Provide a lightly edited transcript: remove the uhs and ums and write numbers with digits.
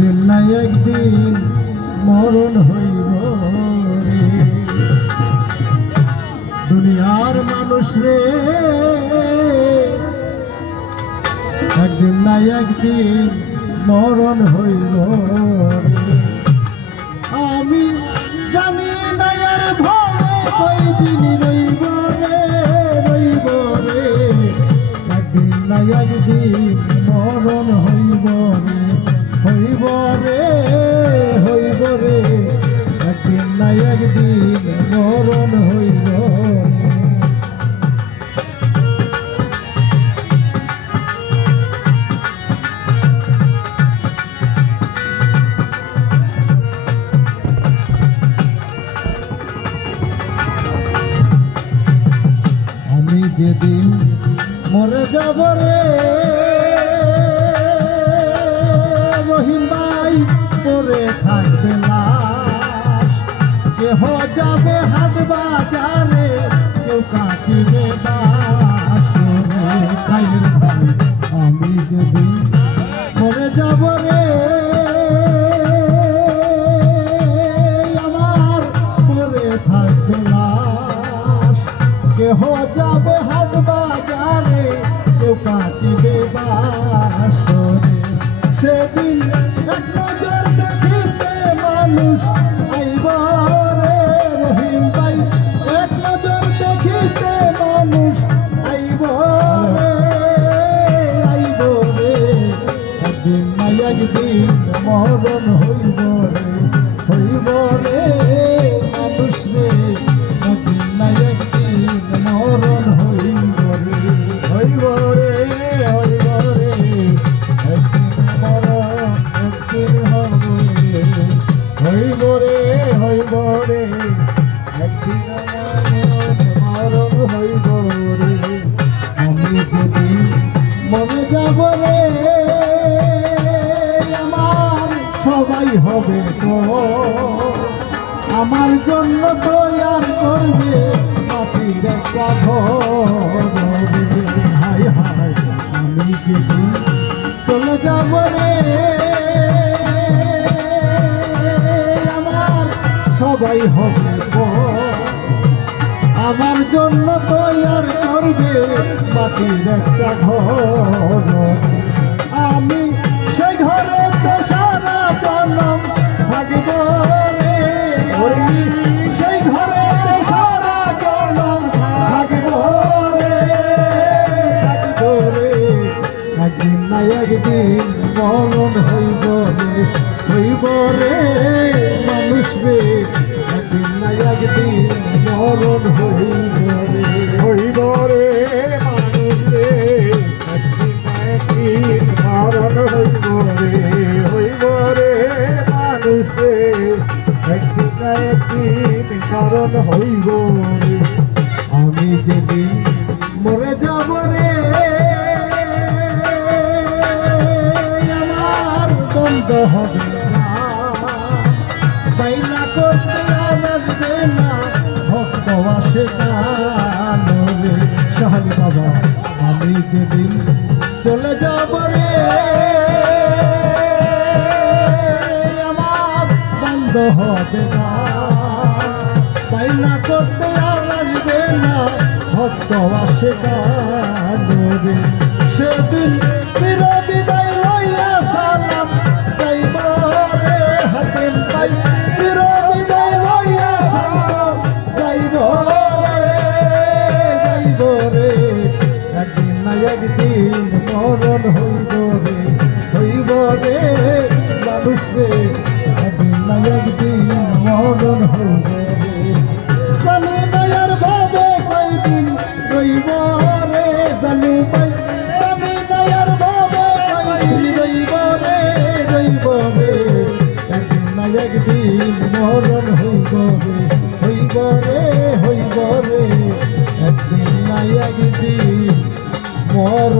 একদিন না একদিন মরণ হইব রে। দুনিয়ার মানুষ রে, একদিন না একদিন মরণ হইব রে। আমি জানি না এর ভবে কয়দিন রইব রে, রইব রে। একদিন না একদিন মরণ হইব রে, হইব রে, হইব রে। একদিন না একদিন মরণ হইব রে। আমি যেদিন মরে যাব রে রহিম ভাই, পরে থাকবে লাশ। কেহ যাবে হাট বাজারে, কেউ কাটিবে বাস রে। খাইর ভাই আমি যেদিন মরে যাব রে, আমার পরে থাকবে লাশ। কেহ যাবে হাট বাজারে, কেউ কাটিবে বাস রে। সেদিন এক নজর দেখিতে মানুষ আইব রে রহিম ভাই, এক নজর দেখিতে মানুষ আইব রে, আইব রে। একদিন না একদিন মরণ হইব রে, হইব রে মানুষ রে। একদিন না একদিন মরণ হইব রে, হইব রে, হইব রে। একদিন মরণ একদিন হবে রে, হইব রে, হইব রে। একদিন মরণ হইব রে। আমি যেদিন মরে যাব রে, আমার সবাই হবে তো আমার জন্য তৈয়ার করবে মাটির একটা ঘর রে। হায় হায় আমি যেদিন চলে যাব রে, আমার সবাই হবে তো আমার জন্য তৈয়ার করবে মাটির একটা ঘর রে। আমি সেই ঘরে তো সারা জনম থাকব রে, সেই ঘরে তো সারা জনম থাকব রে, থাকব রে। একদিন না একদিন মরণ হইব রে, হইব রে মানুষ রে। একদিন না একদিন মরণ হইব রে, হইব রে মানুষ রে। একদিন না একদিন মরণ হইব রে, হইব রে মানুষ রে। একদিন না একদিন মরণ হইব রে। আমি যেদিন মরে যাব রে, আমার বন্ধ হবে না, বাইনা করতে আসবে না, ভক্ত আসে কানো রে। শাহালি বাবা আমি যেদিন চলে যাব রে, আমার বন্ধ হবে না, বাইনা করতে আসবে না, ভক্ত আসে কানো রে। সেদিন চির বিদায় লইয়া সালাম যাইব রে হাকিম ভাই, চির বিদায় লইয়া সালাম যাইব রে, যাইব রে। একদিন না একদিন মরণ হইব রে, হইব রে মানুষ রে। একদিন না একদিন মরণ হইব রে। জানি না আর ভাবে কয়দিন রইব রে জানু ভাই, জানি না আর ভাবে কয়দিন রইব রে, রইব রে। একদিন না একদিন মরণ হইব রে, হইব রে, হইব রে। একদিন না একদিন মরণ